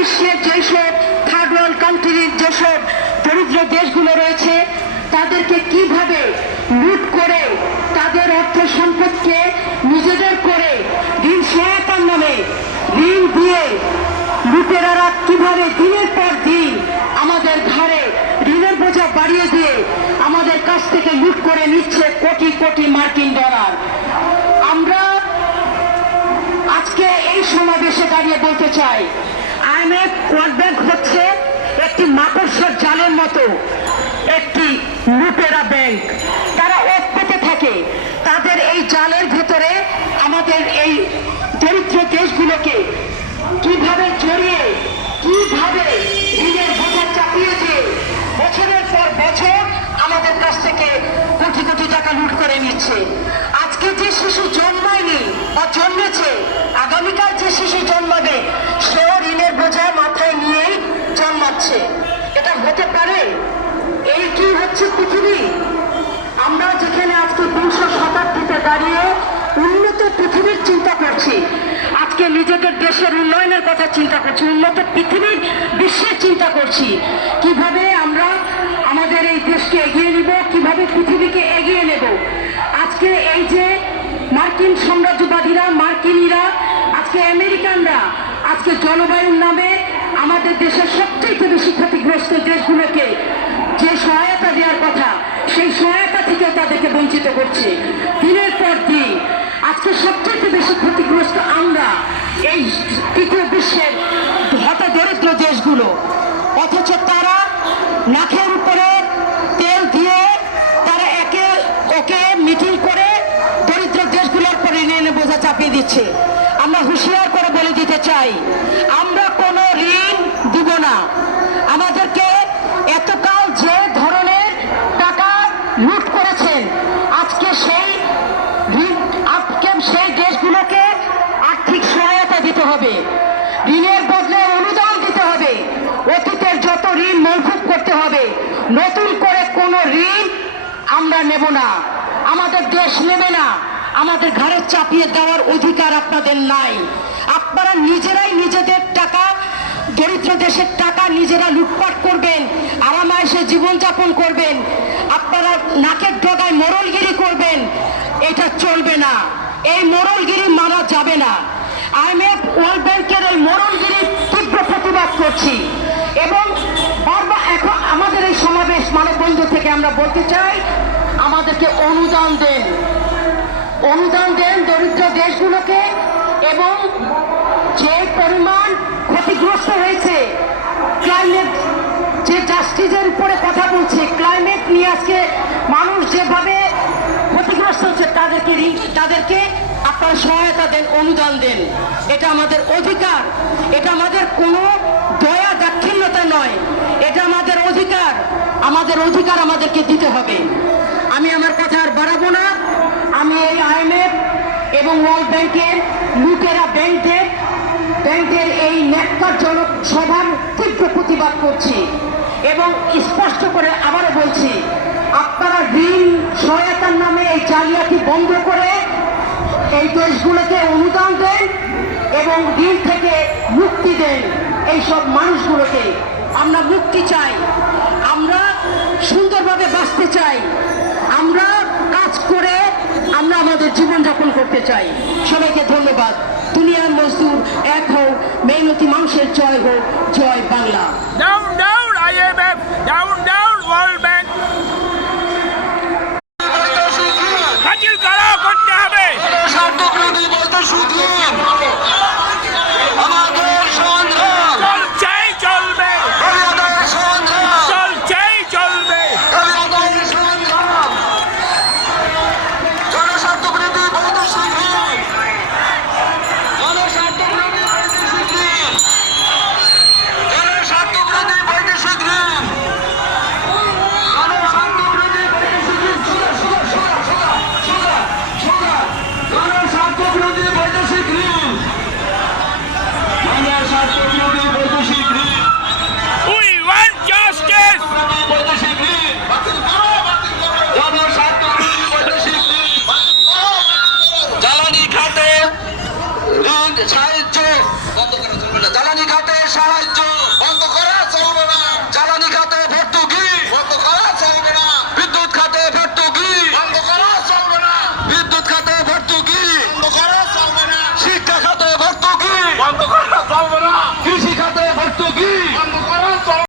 বিশ্বের যেসব third world কান্ট্রির যেসব দরিদ্র দেশগুলো রয়েছে, তাদেরকে কীভাবে লুট করে তাদের অর্থ সম্পদকে নিজেদের করে ঋণ সহায়তার নামে ঋণ দিয়ে লুটেরারা কীভাবে দিনের পর দিন আমাদের ঘরে ঋণের বোঝা বাড়িয়ে দিয়ে আমাদের কাছ থেকে লুট করে নিচ্ছে কোটি কোটি মার্কিন ডলার? আমরা আজকে এই সমাবেশে দাঁড়িয়ে বলতে চাই আইএমএফ ওয়ার্ল্ড হচ্ছে একটি মাকড়সার জালের মতো, একটি লুটেরা ব্যাংক তারা ওত থাকে। তাদের এই জালের ভেতরে আমাদের এই দরিদ্র দেশগুলোকে কীভাবে জড়িয়ে, কীভাবে ঋণের বোঝা চাপিয়ে দিয়ে বছরের পর বছর আমাদের কাছ থেকে কোটি কোটি টাকা লুট করে নিচ্ছে। আজকে যে শিশু জন্মায়নি বা জন্মেছে, আগামীকাল যে শিশু জন্মাবে সেও ঋণের বোঝা মাথায় নিয়েই জন্মাচ্ছে এটা হতে পারে এই হচ্ছে পৃথিবী। আমরা যেখানে আজকে বিংশ শতাব্দীতে দাঁড়িয়ে উন্নত পৃথিবীর চিন্তা করছি। আজকে নিজেদের দেশের উন্নয়নের কথা চিন্তা করছি, উন্নত পৃথিবীর বিশ্বের চিন্তা করছি। কীভাবে আমরা আমাদের এই দেশকে এগিয়ে নিব, কীভাবে পৃথিবীকে এগিয়ে নেব। আজকে এই যে মার্কিন সাম্রাজ্যবাদীরা, মার্কিনীরা, আজকে আমেরিকানরা, আজকে জলবায়ুর নামে আমাদের দেশের সবচেয়ে বেশি ক্ষতিগ্রস্ত দেশগুলোকে যে সহায়তা দেওয়ার কথা সেই সহায়তা থেকে বঞ্চিত করছে। দিনের পর দিন, আজকে সবচেয়ে বেশি ক্ষতিগ্রস্ত আমরা এই তৃতীয় বিশ্বের হত দরিদ্র দেশগুলো। অথচ তারা নাকের উপরে তেল দিয়ে তারা একে ওকে মিটিং করে দরিদ্র দেশগুলোর পরে ঋণের বোঝা চাপিয়ে দিচ্ছে। আমরা হুঁশিয়ার করে বলে দিতে চাই, আমরা কোনো ঋণ দিব না। আমাদেরকে এতকাল যে ধরনের টাকা লুট করেছেন আজকে সেই ঋণ আজকে সেই দেশগুলোকে আর্থিক সহায়তা দিতে হবে। ঋণের বদলে অনুদান দিতে হবে। অতীতের যত ঋণ মৌকুব করতে হবে, নতুন করে কোনো ঋণ আমরা নেব না। আমাদের দেশ নেবে না। আমাদের ঘরে চাপিয়ে দেওয়ার অধিকার আপনাদের নাই। আপনারা নিজেরাই নিজেদের টাকা, দরিদ্র দেশের টাকা নিজেরা লুটপাট করবেন আরামায়েসে জীবনযাপন করবেন। আপনারা নাকের ডগায় মোরলগিরি করবেন। এটা চলবে না। এই মোরলগিরি মানা যাবে না। আইএমএফ করছি। এবং বারবার এখন আমাদের এই সমাবেশ মানববন্ধু থেকে আমরা বলতে চাই, আমাদেরকে অনুদান দেন। অনুদান দেন দরিদ্র দেশগুলোকে এবং যে পরিমাণ ক্ষতিগ্রস্ত হয়েছে ক্লাইমেট যে জাস্টিসের উপরে কথা বলছে ক্লাইমেট নিয়ে আজকে মানুষ যেভাবে ক্ষতিগ্রস্ত হচ্ছে, তাদেরকে তাদেরকে আপনারা সহায়তা দেন, অনুদান দেন। এটা আমাদের অধিকার। এটা আমাদের কোনো দয়া দাক্ষিণ্যতা নয় এটা আমাদের অধিকার, আমাদের অধিকার আমাদেরকে দিতে হবে। আমি আমার কথা আর বাড়াবো না। আমি এই আইএমএফ এবং ওয়ার্ল্ড ব্যাংকের লুটেরা ব্যাংকের ব্যাংকের এই ন্যাক্কারজনক সভার তীব্র প্রতিবাদ করছি এবং স্পষ্ট করে আবারও বলছি, আপনারা ঋণ সহায়তার নামে এই জালিয়াতি বন্ধ করে এই দেশগুলোকে অনুদান দেন এবং ঋণ থেকে মুক্তি দেন এই সব মানুষগুলোকে। আমরা মুক্তি চাই। আমরা সুন্দরভাবে বাঁচতে চাই। আমরা কাজ করে আমরা আমাদের জীবনযাপন করতে চাই। সবাইকে ধন্যবাদ। দুনিয়ার মজদুর এক হোক মেহনতি মানুষের জয় হোক। জয় Bangla. Down down IMF down down world Down, সাহায্য। বন্ধ করার জন্য জ্বালানি ঘাটে সাহায্য। বন্ধ